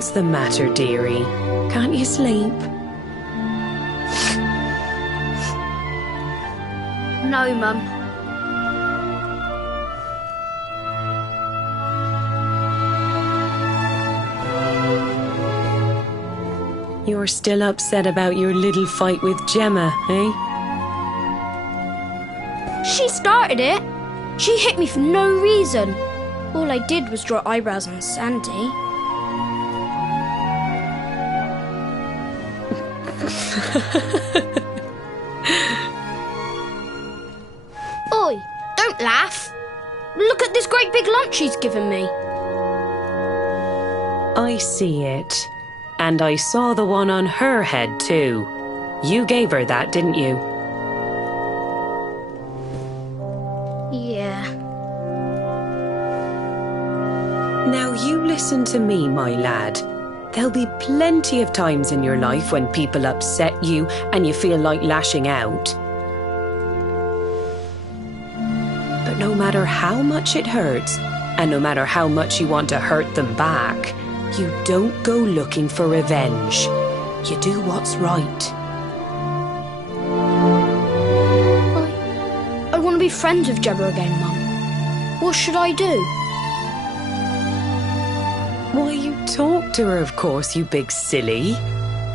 What's the matter, dearie? Can't you sleep? No, Mum. You're still upset about your little fight with Gemma, eh? She started it. She hit me for no reason. All I did was draw eyebrows on Sandy. Oi, don't laugh. Look at this great big lunch she's given me. I see it. And I saw the one on her head too. You gave her that, didn't you? Yeah. Now you listen to me, my lad. There'll be plenty of times in your life when people upset you and you feel like lashing out. But no matter how much it hurts, and no matter how much you want to hurt them back, you don't go looking for revenge. You do what's right. I want to be friends with Gemma again, Mum. What should I do? Why, you talk to her, of course, you big silly.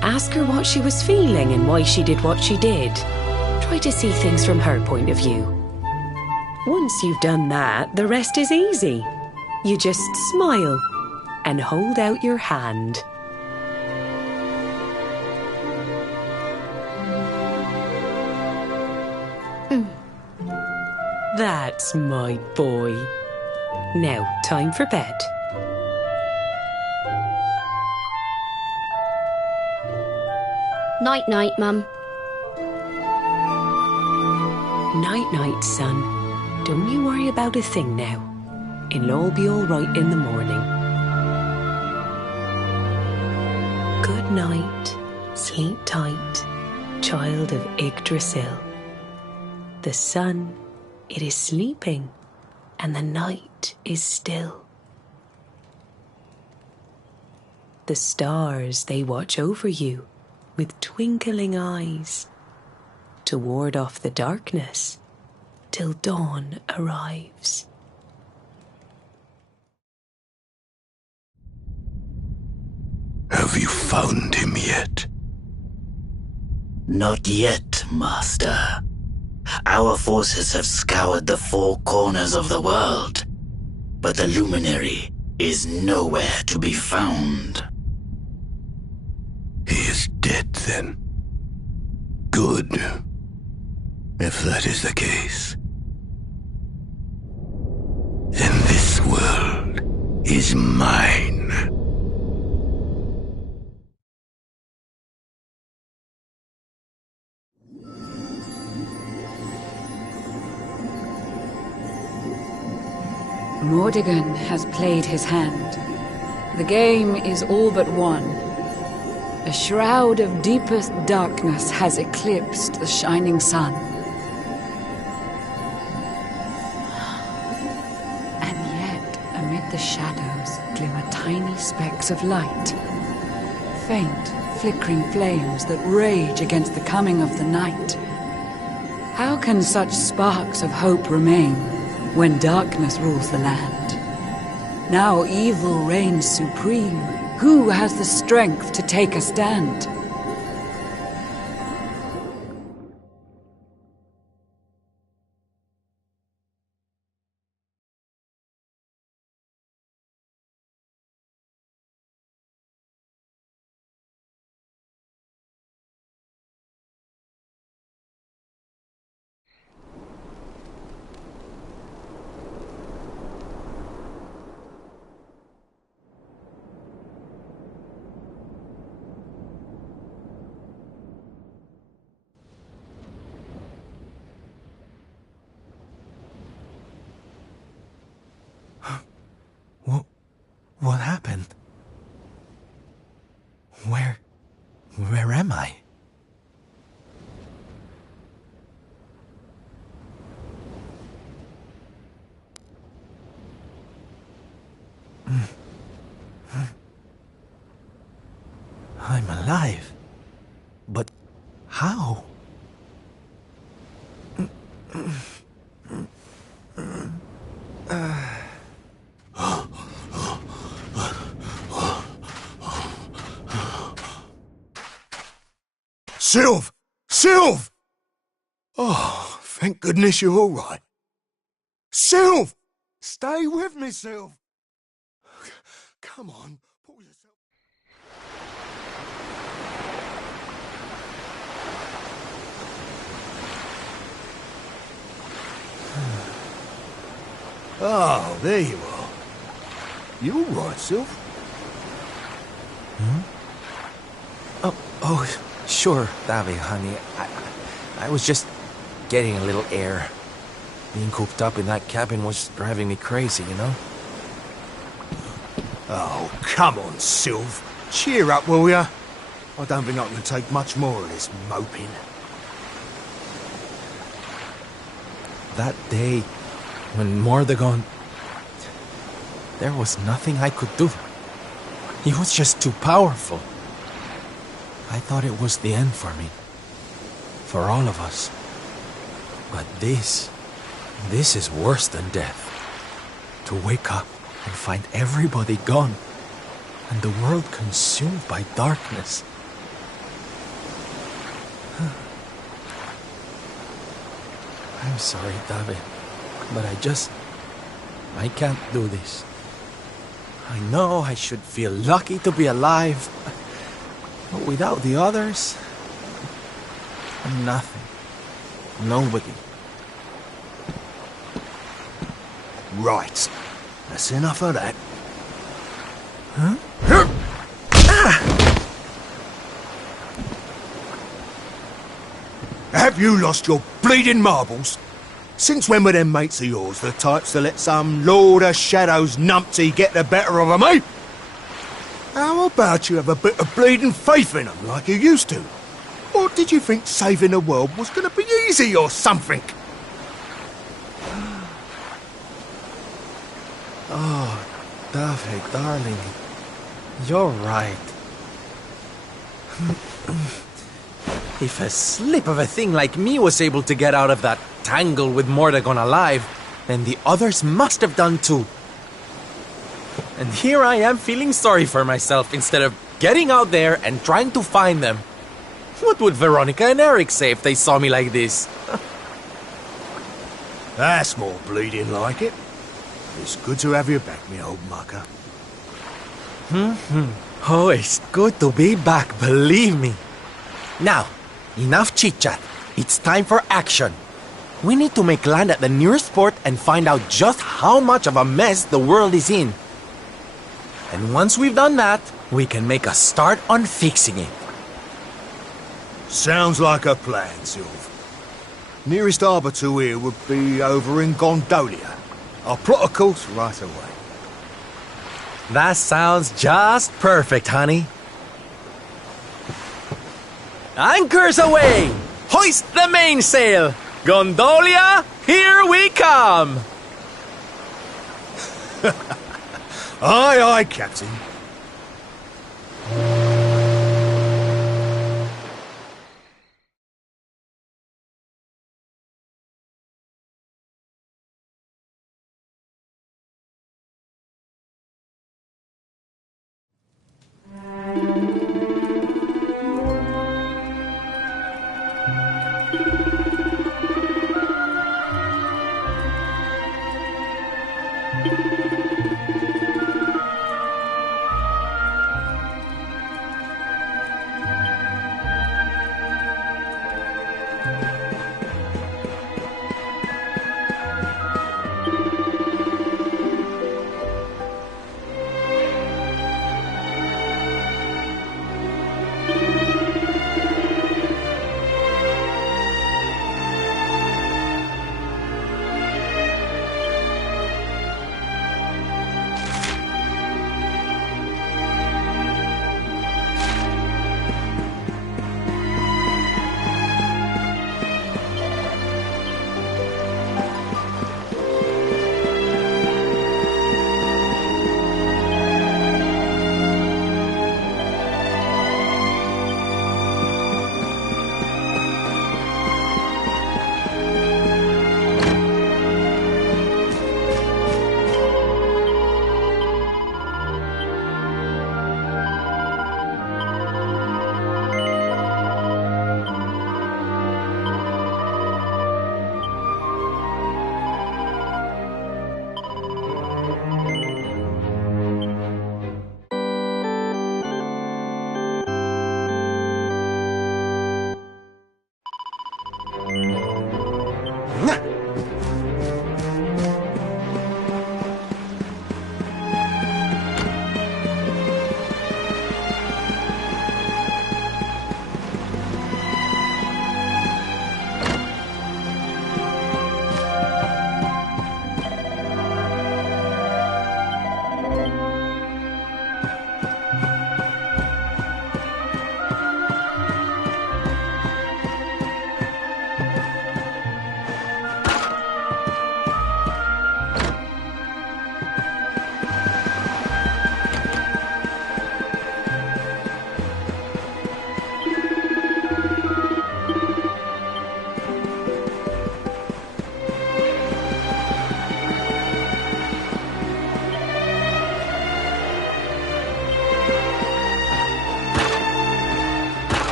Ask her what she was feeling and why she did what she did. Try to see things from her point of view. Once you've done that, the rest is easy. You just smile and hold out your hand. That's my boy. Now, time for bed. Night-night, Mum. Night-night, son. Don't you worry about a thing now. It'll all be all right in the morning. Good night. Sleep tight, child of Yggdrasil. The sun, it is sleeping, and the night is still. The stars, they watch over you with twinkling eyes to ward off the darkness till dawn arrives. Have you found him yet? Not yet, Master. Our forces have scoured the four corners of the world, but the luminary is nowhere to be found. He is dead, then. Good. If that is the case. Then this world is mine. Mordigan has played his hand. The game is all but won. A shroud of deepest darkness has eclipsed the shining sun. And yet, amid the shadows, glimmer tiny specks of light. Faint, flickering flames that rage against the coming of the night. How can such sparks of hope remain when darkness rules the land? Now evil reigns supreme. Who has the strength to take a stand? What happened? Where am I? I'm alive. But how? Sylve! Sylve! Oh, thank goodness you're all right. Sylve! Stay with me, Sylve! Come on, pull yourself... Oh, there you are. You all right, Sylve? Oh, sure, Davy, honey. I was just getting a little air. Being cooped up in that cabin was driving me crazy, you know? Oh, come on, Sylve. Cheer up, will ya? I don't think I can take much more of this moping. That day, when Mordegon... There was nothing I could do. He was just too powerful. I thought it was the end for me. For all of us. But this is worse than death. To wake up and find everybody gone, and the world consumed by darkness. I'm sorry, David, but I can't do this. I know I should feel lucky to be alive, but without the others, I'm nothing. Nobody. Right. That's enough of that. Huh? Have you lost your bleeding marbles? Since when were them mates of yours the types to let some Lord of Shadows numpty get the better of 'em, eh? How about you have a bit of bleeding faith in 'em like you used to? Or did you think saving the world was gonna be easy or something? Oh, David, darling, you're right. If a slip of a thing like me was able to get out of that tangle with Mordegon alive, then the others must have done too. And here I am feeling sorry for myself instead of getting out there and trying to find them. What would Veronica and Eric say if they saw me like this? That's more bleeding like it. It's good to have you back, me old mucker. Oh, it's good to be back, believe me. Now, enough chit-chat. It's time for action. We need to make land at the nearest port and find out just how much of a mess the world is in. And once we've done that, we can make a start on fixing it. Sounds like a plan, Sylve. Nearest harbour to here would be over in Gondolia. I'll plot a course right away. That sounds just perfect, honey. Anchors away! Hoist the mainsail! Gondolia, here we come! Aye, aye, Captain.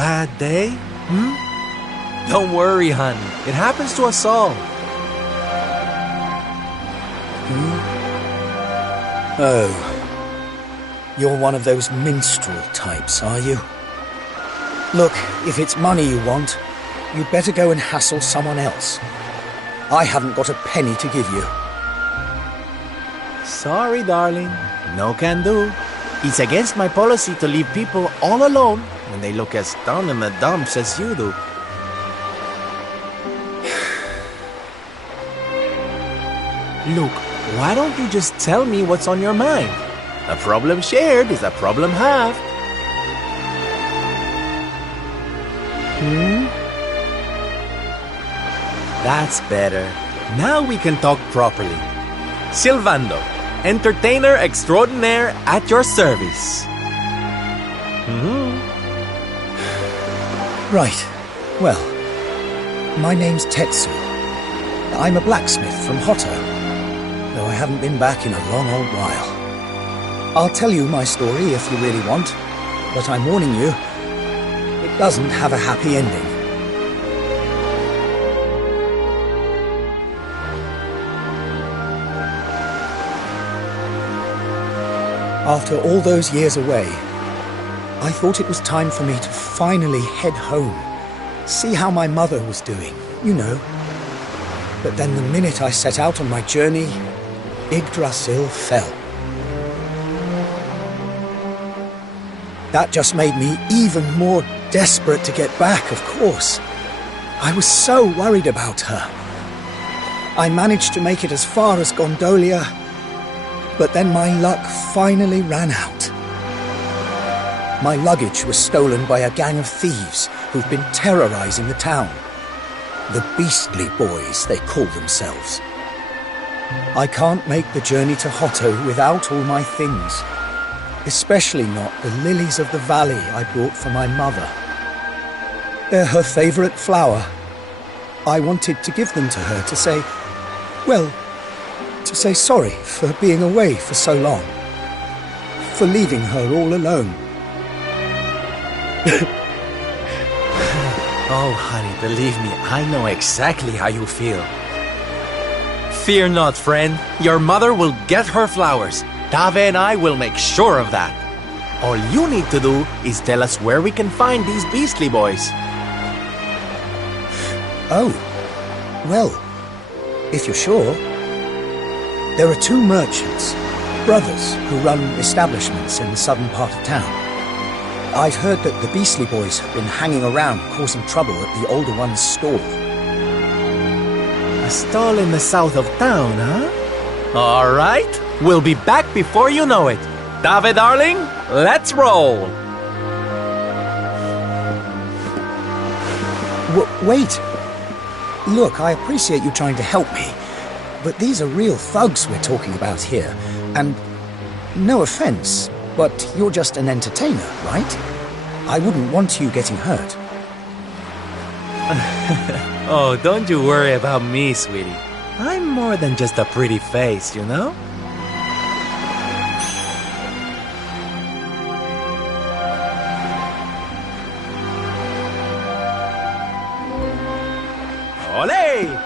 bad day? Don't worry, honey. It happens to us all. Oh. You're one of those minstrel types, are you? Look, if it's money you want, you'd better go and hassle someone else. I haven't got a penny to give you. Sorry, darling. No can do. It's against my policy to leave people all alone when they look as down in the dumps as you do. Look, why don't you just tell me what's on your mind? A problem shared is a problem halved. That's better. Now we can talk properly. Silvando, entertainer extraordinaire at your service. Right. Well, my name's Tetsu. I'm a blacksmith from Hotto, though I haven't been back in a long old while. I'll tell you my story if you really want, but I'm warning you, it doesn't have a happy ending. After all those years away, I thought it was time for me to finally head home, see how my mother was doing, you know. But then the minute I set out on my journey, Yggdrasil fell. That just made me even more desperate to get back, of course. I was so worried about her. I managed to make it as far as Gondolia, but then my luck finally ran out. My luggage was stolen by a gang of thieves who've been terrorizing the town. The Beastly Boys, they call themselves. I can't make the journey to Hotto without all my things, especially not the lilies of the valley I brought for my mother. They're her favorite flower. I wanted to give them to her to say, well, to say sorry for being away for so long, for leaving her all alone. Oh, honey, believe me, I know exactly how you feel. Fear not, friend. Your mother will get her flowers. Dave and I will make sure of that. All you need to do is tell us where we can find these Beastly Boys. Oh, well, if you're sure. There are two merchants, brothers, who run establishments in the southern part of town. I've heard that the Beastly Boys have been hanging around causing trouble at the older one's stall. A stall in the south of town, huh? All right, we'll be back before you know it. Dave, darling, let's roll. Wait. Look, I appreciate you trying to help me, but these are real thugs we're talking about here, and no offense, but you're just an entertainer, right? I wouldn't want you getting hurt. Oh, don't you worry about me, sweetie. I'm more than just a pretty face, you know? Olé!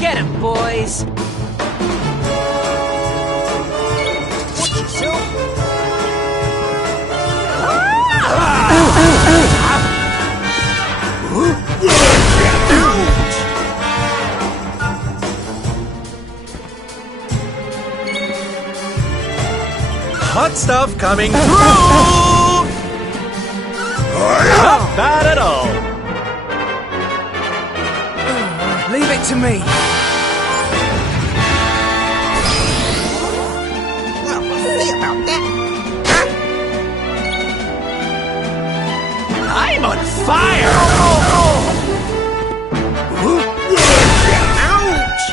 Get him, boys! Watch yourself! Hot stuff coming through! Not bad at all. Leave it to me. I'm on fire! Ouch!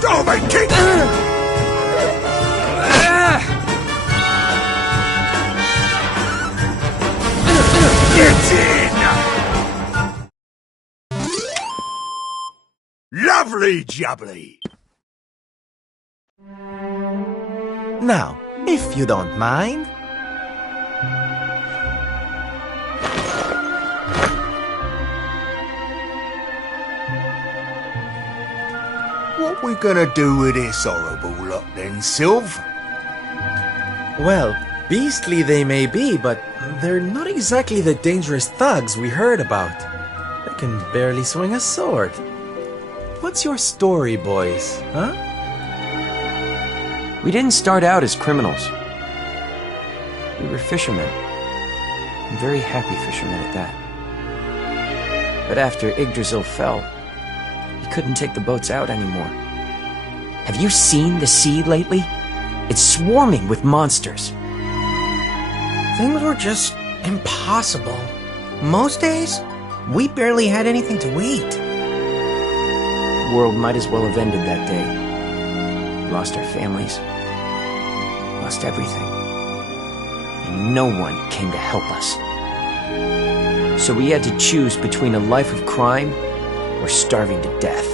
Go, mate, kick! Get in! Lovely jubbly! Now, if you don't mind. What we gonna do with this horrible lot then, Sylv? Well, beastly they may be, but they're not exactly the dangerous thugs we heard about. They can barely swing a sword. What's your story, boys, huh? We didn't start out as criminals. We were fishermen. Very happy fishermen at that. But after Yggdrasil fell, we couldn't take the boats out anymore. Have you seen the sea lately? It's swarming with monsters. Things were just impossible. Most days, we barely had anything to eat. The world might as well have ended that day. We lost our families. Lost everything. And no one came to help us. So we had to choose between a life of crime or starving to death.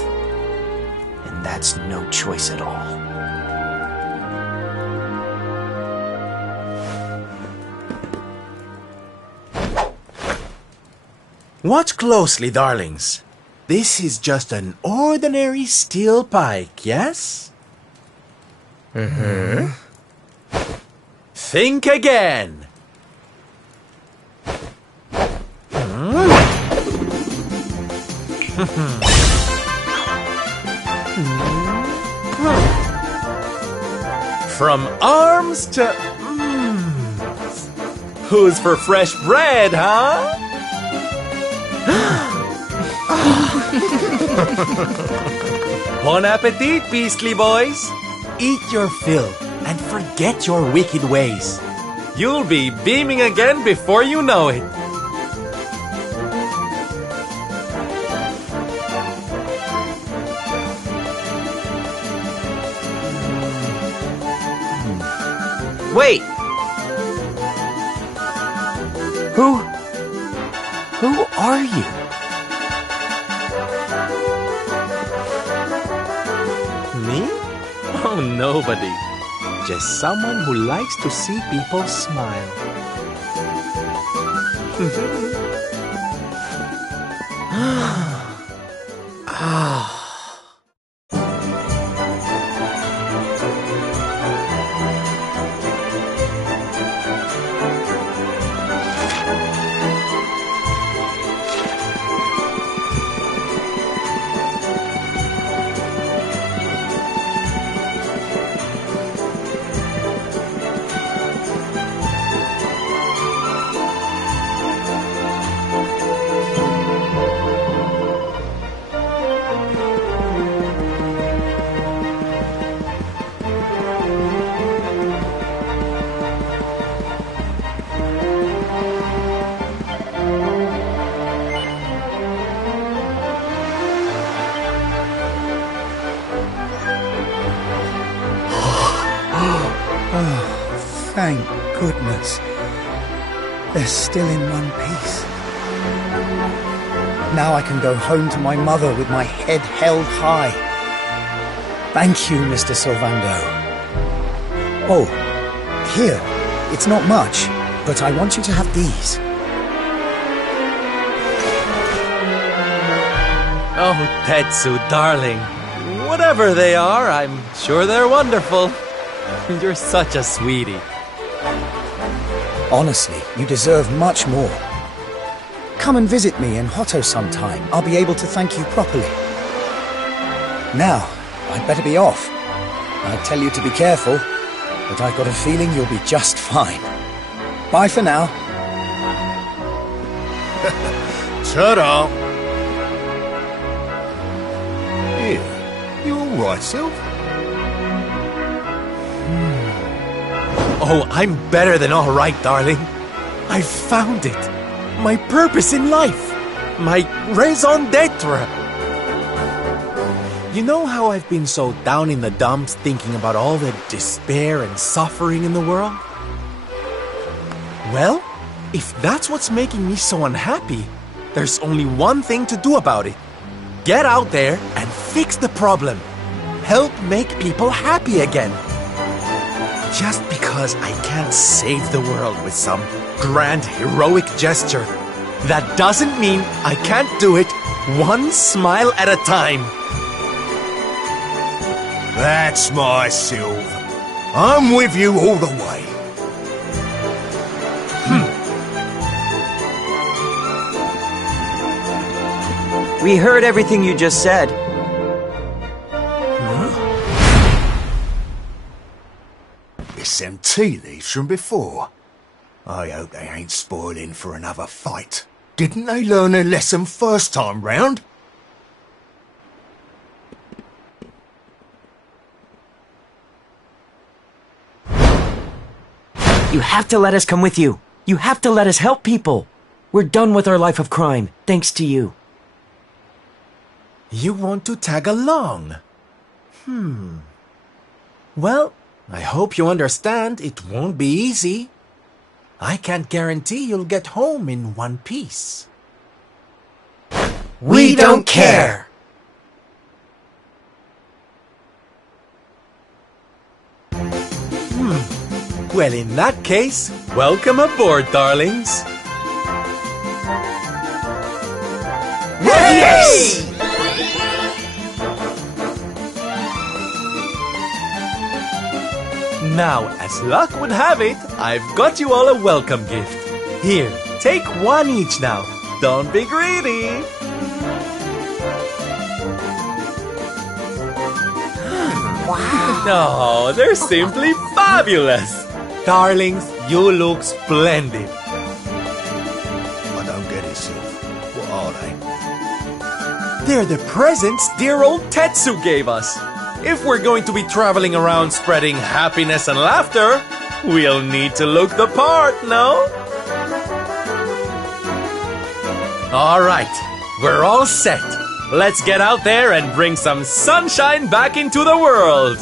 And that's no choice at all. Watch closely, darlings. This is just an ordinary steel pike, yes? Mm-hmm. Think again. From arms to... Who's for fresh bread, huh? Bon appetit, beastly boys! Eat your fill and forget your wicked ways. You'll be beaming again before you know it. Wait! Who are you? Me? Oh, nobody. Just someone who likes to see people smile. Thank goodness. They're still in one piece. Now I can go home to my mother with my head held high. Thank you, Mr. Sylvando. Oh, here. It's not much, but I want you to have these. Oh, Tetsu, darling. Whatever they are, I'm sure they're wonderful. You're such a sweetie. Honestly, you deserve much more. Come and visit me in Hotto sometime. I'll be able to thank you properly. Now, I'd better be off. I'd tell you to be careful, but I've got a feeling you'll be just fine. Bye for now. Ta-da! Here, you all right, Sylv? Oh, I'm better than all right, darling. I found it. My purpose in life. My raison d'etre. You know how I've been so down in the dumps thinking about all the despair and suffering in the world? Well, if that's what's making me so unhappy, there's only one thing to do about it. Get out there and fix the problem. Help make people happy again. Just because I can't save the world with some grand heroic gesture, that doesn't mean I can't do it one smile at a time. That's my Sylv. I'm with you all the way. We heard everything you just said. It's them tea leaves from before. I hope they ain't spoiling for another fight. Didn't they learn their lesson first time round? You have to let us come with you. You have to let us help people. We're done with our life of crime, thanks to you. You want to tag along? Well, I hope you understand it won't be easy. I can't guarantee you'll get home in one piece. We don't care! Well, in that case, welcome aboard, darlings. Yes! Now, as luck would have it, I've got you all a welcome gift. Here, take one each now. Don't be greedy. Wow! No, they're simply fabulous. Darlings, you look splendid. I don't get it, Sylph. What are they? They're the presents dear old Tetsu gave us. If we're going to be traveling around spreading happiness and laughter, we'll need to look the part, no? All right, we're all set. Let's get out there and bring some sunshine back into the world.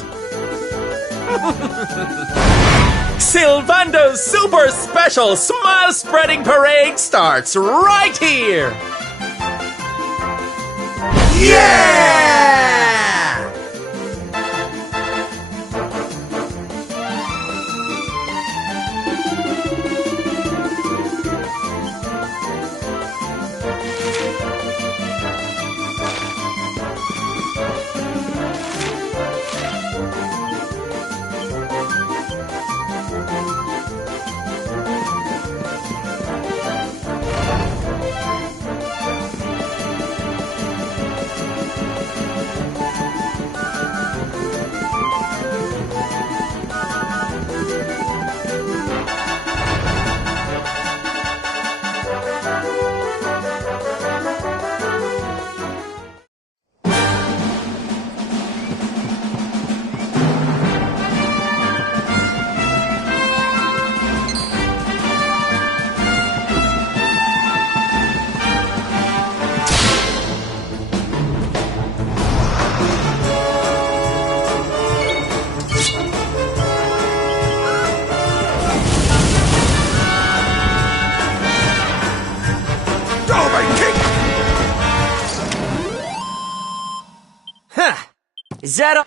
Sylvando's super special smile spreading parade starts right here. Yeah! Is that all?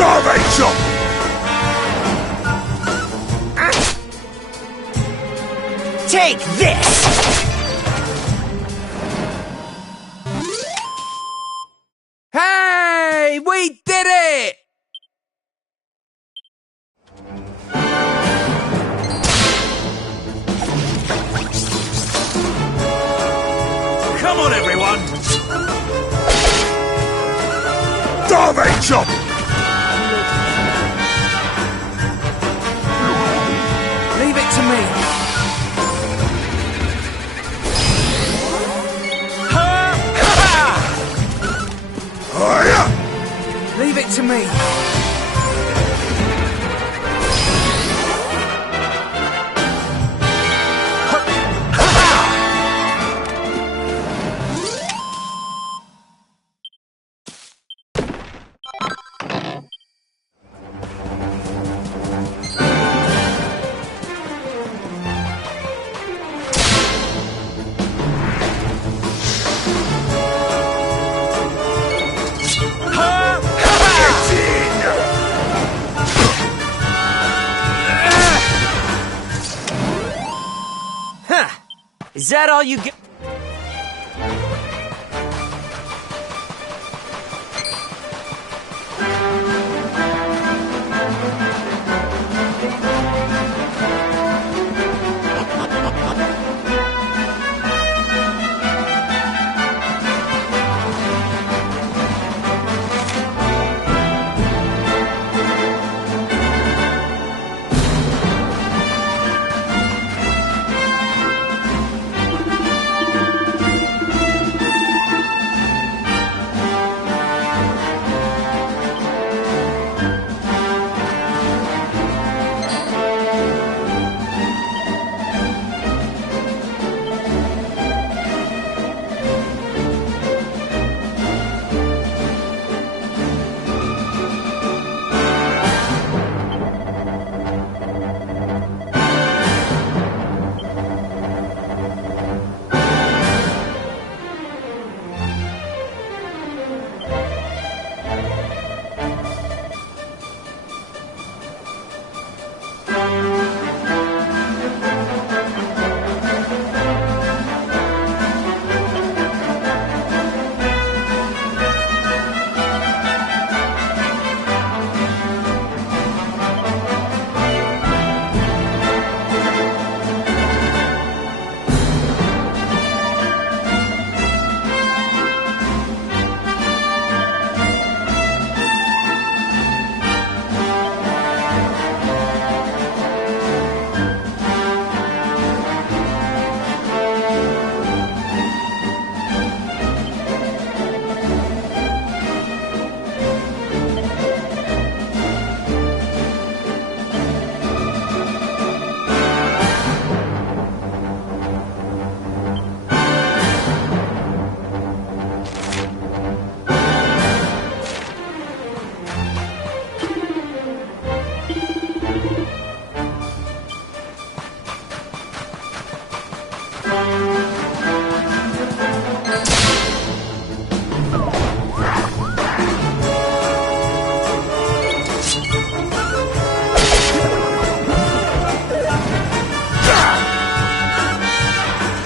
Starvate shot! Take this! Hey! We did it! Come on, everyone! Starvate shot! Leave it to me. Oh, yeah! Leave it to me. Is that all you get?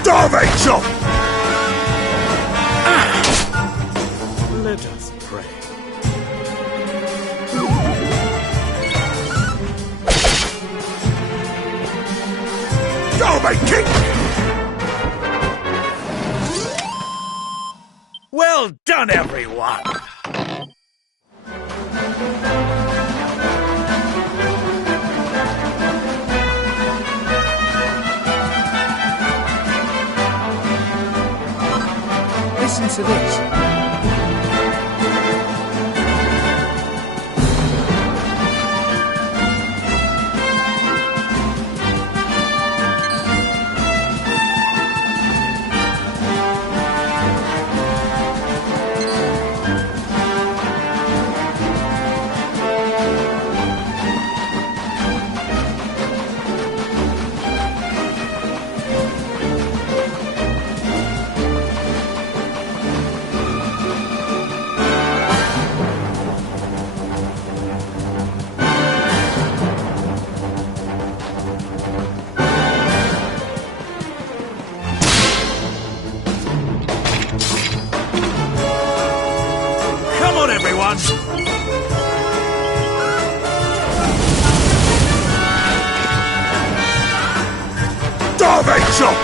Starvate shot! Let us pray. Starvate kick! Well done, everyone! Listen to this. everyone! Starvation!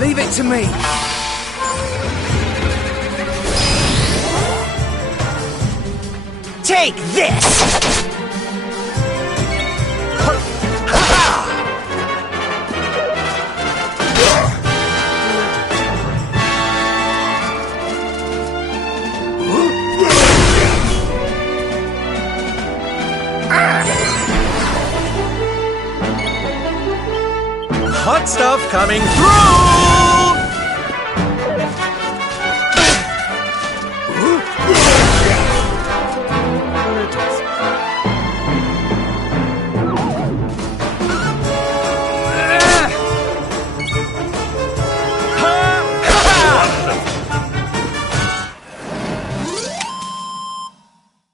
Leave it to me. Take this! Hot stuff coming through!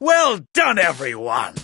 Well done, everyone!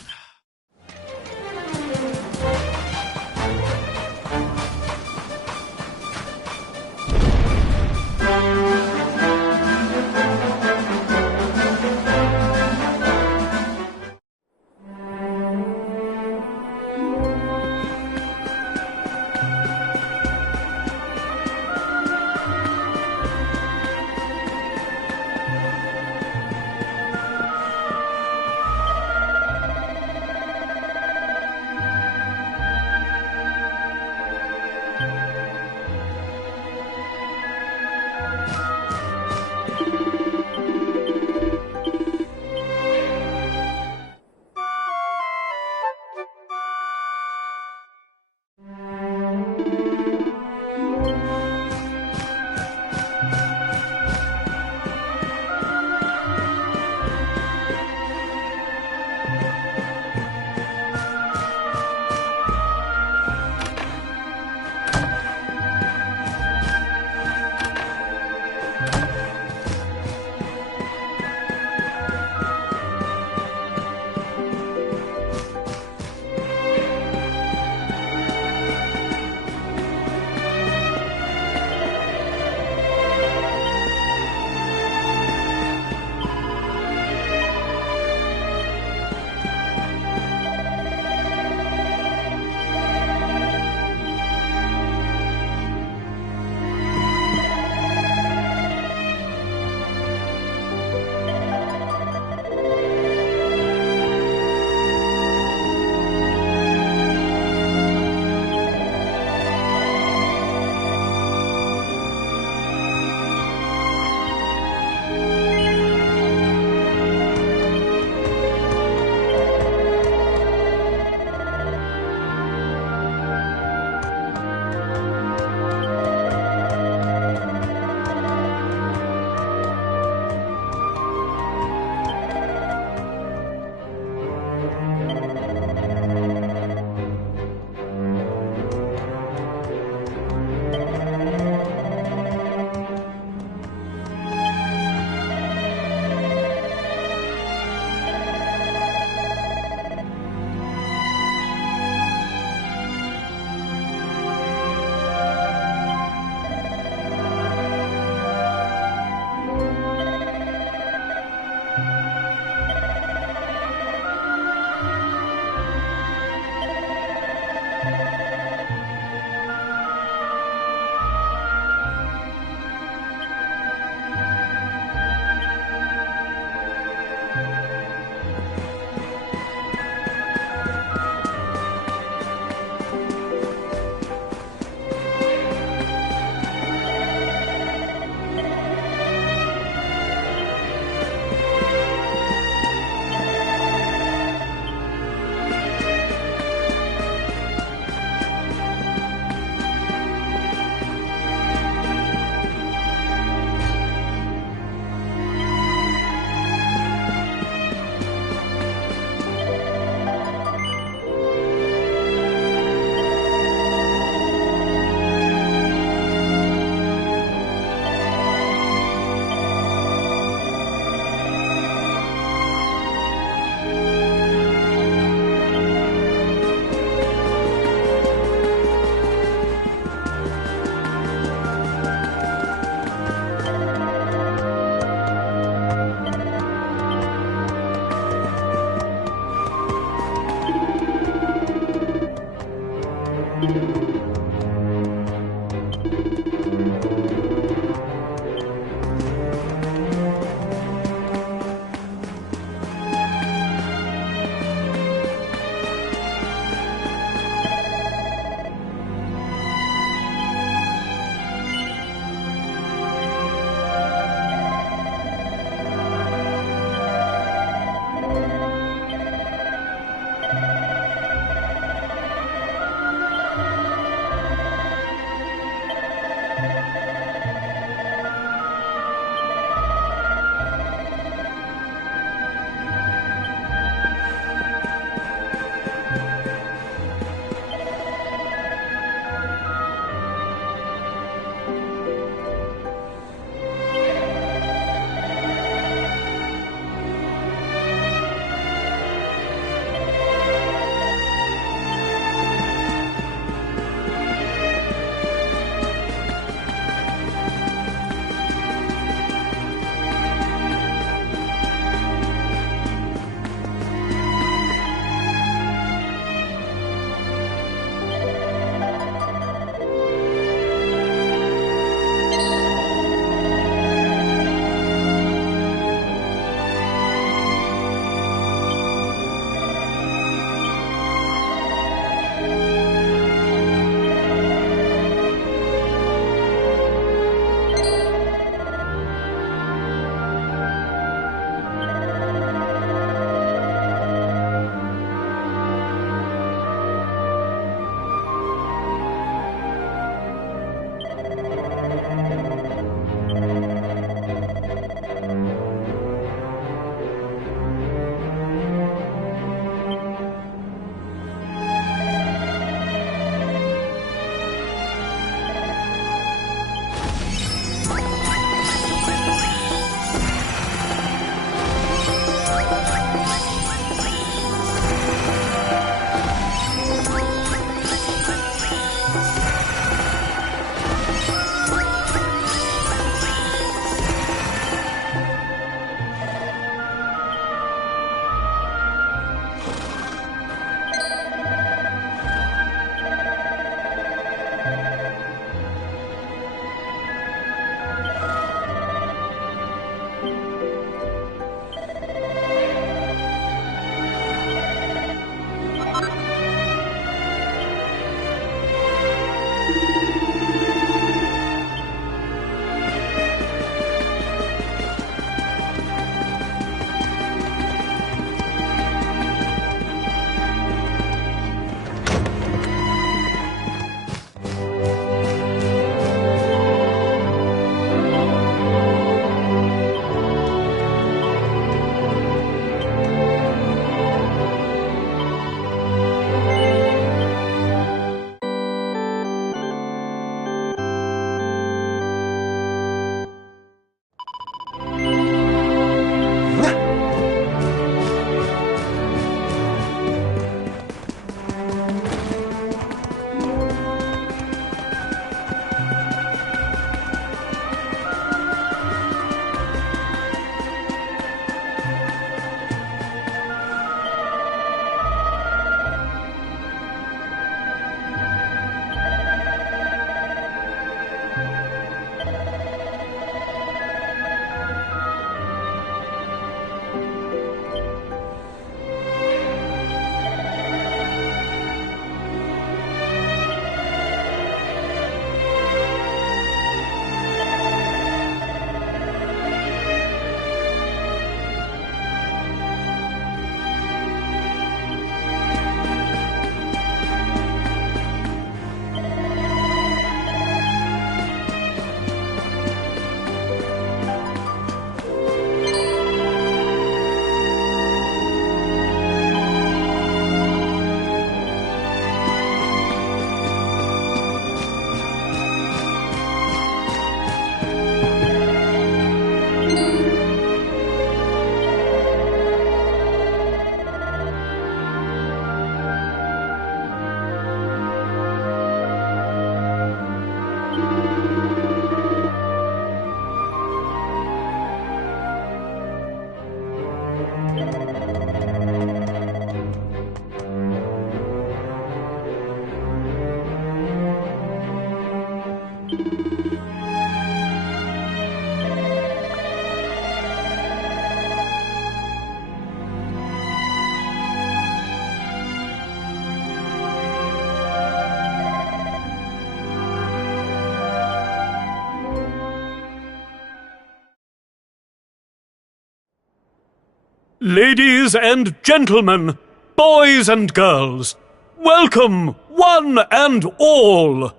Ladies and gentlemen, boys and girls, welcome, one and all.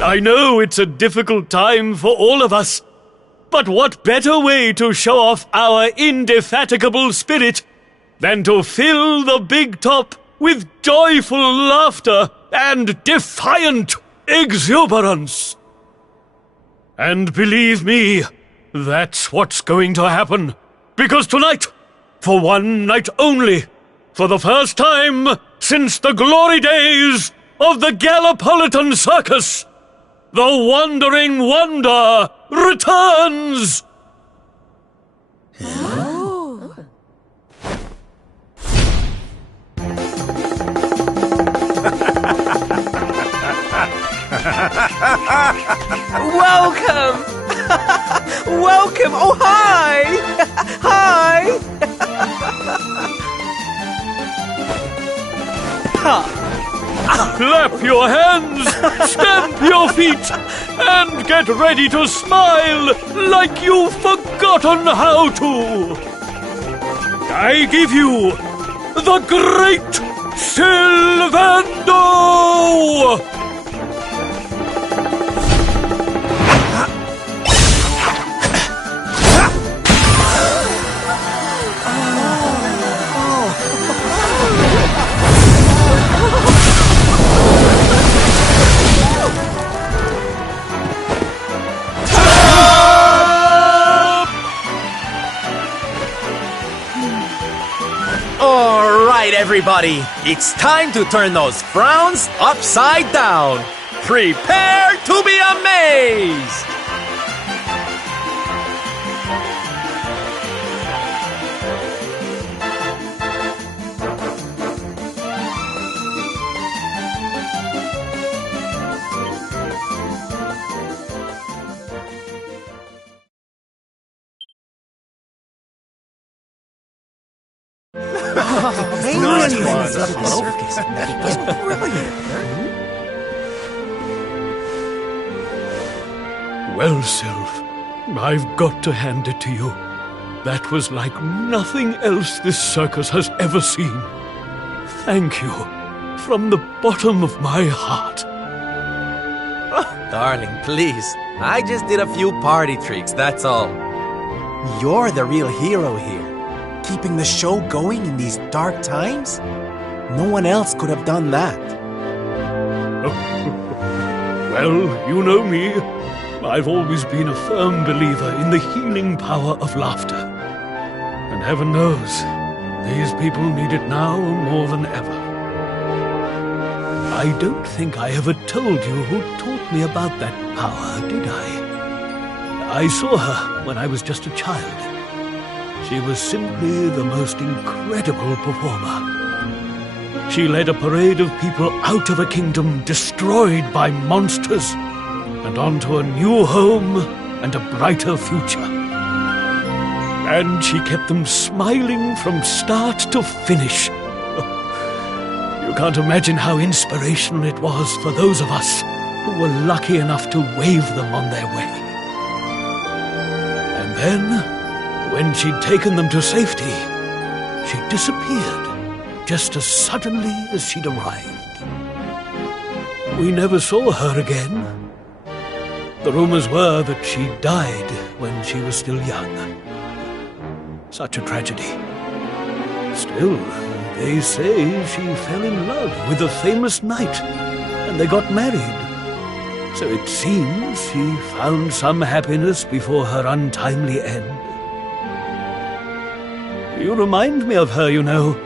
I know it's a difficult time for all of us, but what better way to show off our indefatigable spirit than to fill the big top with joyful laughter and defiant exuberance? And believe me, that's what's going to happen. Because tonight, for one night only, for the first time since the glory days of the Gallipolitan Circus, the Wandering Wonder returns! Welcome! Welcome! Oh, hi! Hi! Clap your hands, stamp your feet, and get ready to smile like you've forgotten how to. I give you the Great Sylvando! Alright, everybody, it's time to turn those frowns upside down. Prepare to be amazed! Well, Sylph, I've got to hand it to you. That was like nothing else this circus has ever seen. Thank you, from the bottom of my heart. Oh, darling, please. I just did a few party tricks, that's all. You're the real hero here, keeping the show going in these dark times. No one else could have done that. Well, you know me. I've always been a firm believer in the healing power of laughter. And heaven knows, these people need it now more than ever. I don't think I ever told you who taught me about that power, did I? I saw her when I was just a child. She was simply the most incredible performer. She led a parade of people out of a kingdom destroyed by monsters and onto a new home and a brighter future. And she kept them smiling from start to finish. You can't imagine how inspirational it was for those of us who were lucky enough to wave them on their way. And then, when she'd taken them to safety, she disappeared just as suddenly as she'd arrived. We never saw her again. The rumors were that she died when she was still young. Such a tragedy. Still, they say she fell in love with a famous knight, and they got married. So it seems she found some happiness before her untimely end. You remind me of her, you know.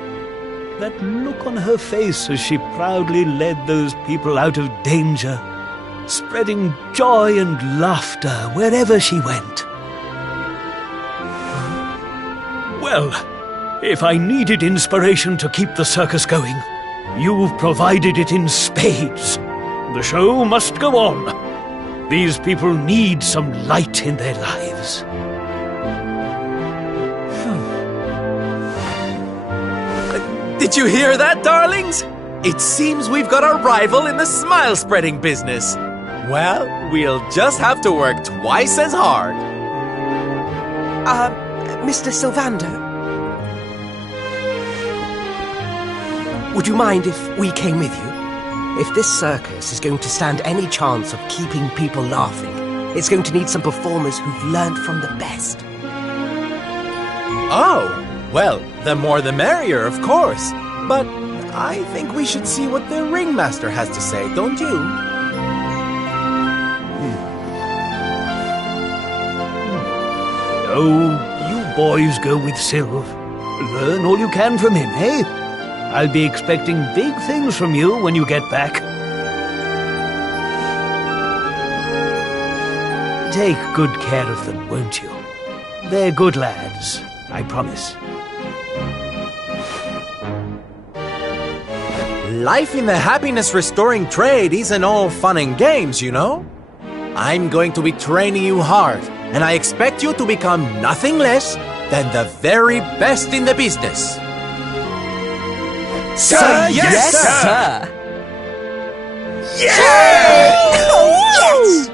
That look on her face as she proudly led those people out of danger, spreading joy and laughter wherever she went. Well, if I needed inspiration to keep the circus going, you've provided it in spades. The show must go on. These people need some light in their lives. Did you hear that, darlings? It seems we've got a rival in the smile-spreading business. Well, we'll just have to work twice as hard. Mr. Sylvander, would you mind if we came with you? If this circus is going to stand any chance of keeping people laughing, it's going to need some performers who've learned from the best. Oh, well, the more the merrier, of course. But I think we should see what the ringmaster has to say, don't you? Oh, you boys go with Sylv. Learn all you can from him, eh? I'll be expecting big things from you when you get back. Take good care of them, won't you? They're good lads, I promise. Life in the happiness-restoring trade isn't all fun and games, you know? I'm going to be training you hard, and I expect you to become nothing less than the very best in the business. Sir, yes, sir! Yeah! Oh, yes!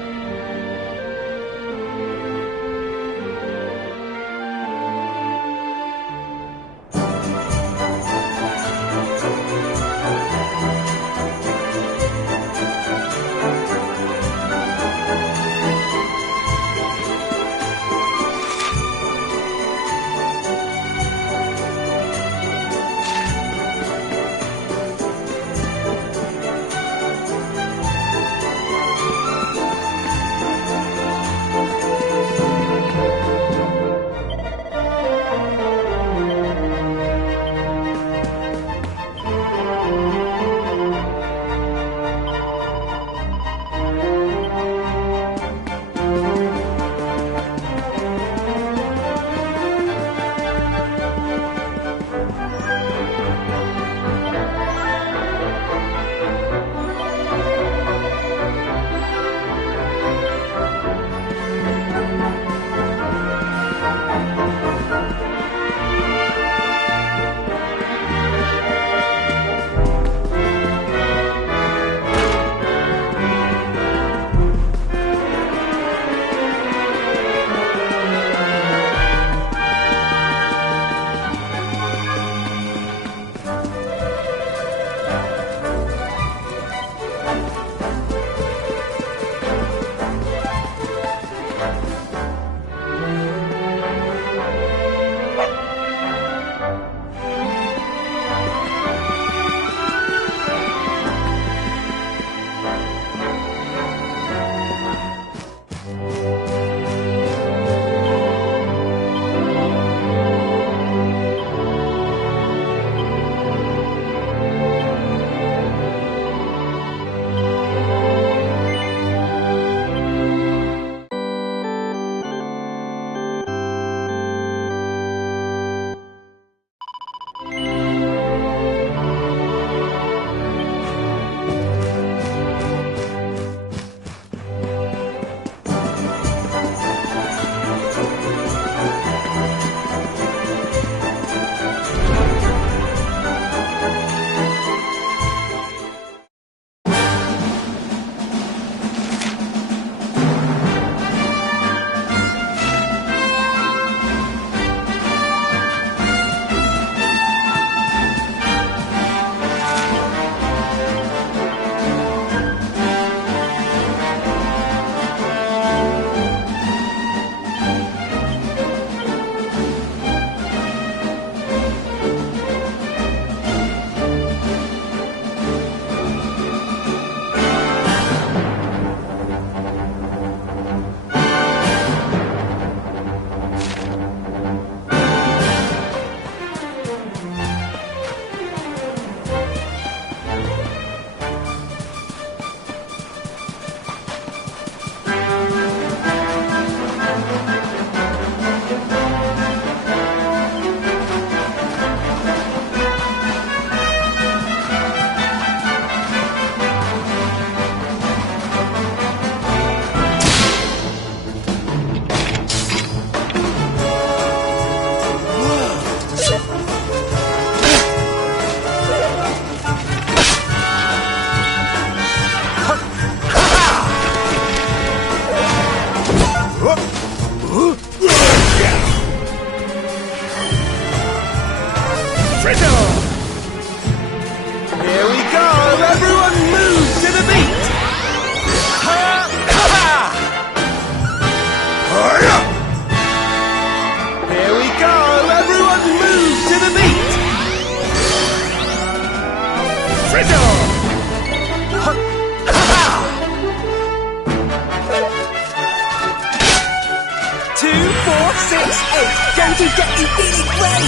Don't you get me feeling great?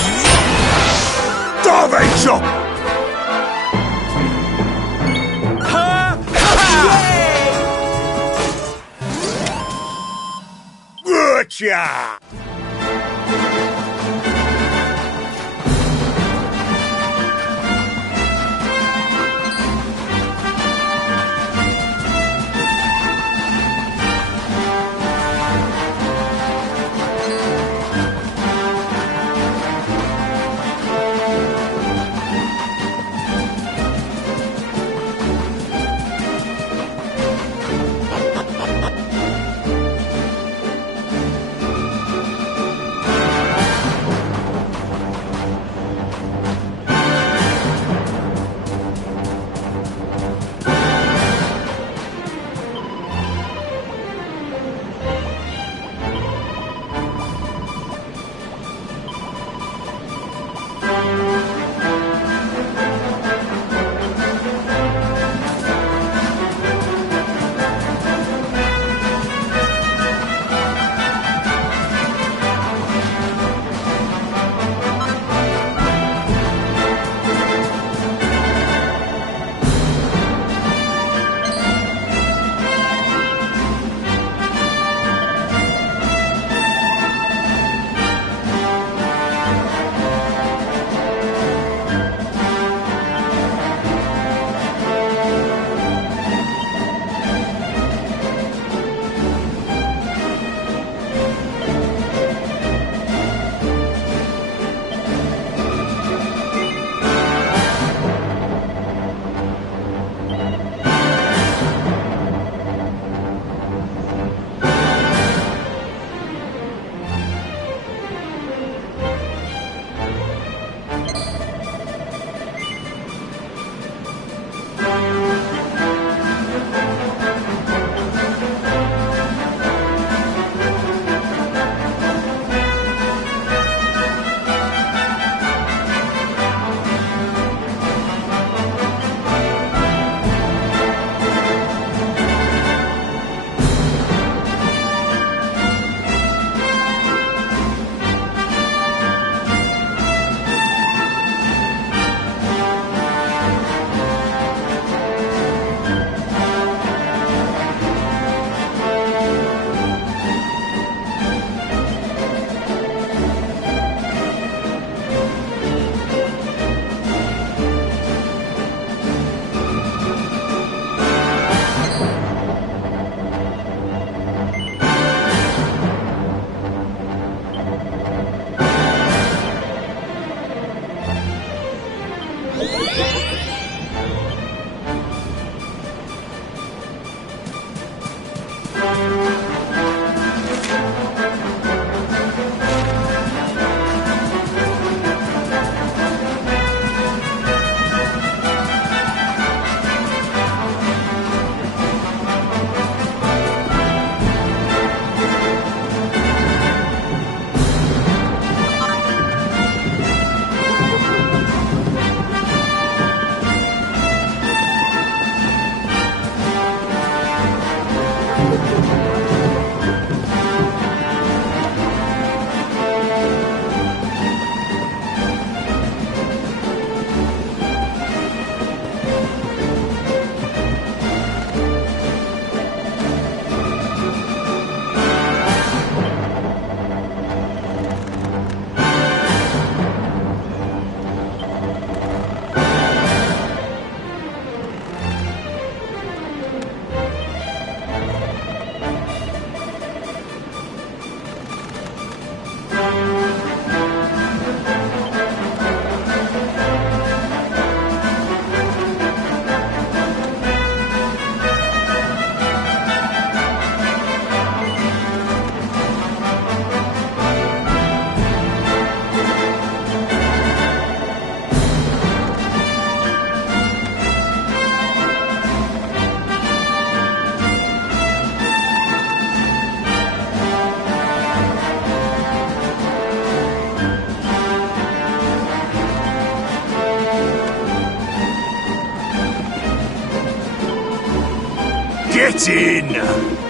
Darvation! Gotcha! Get in!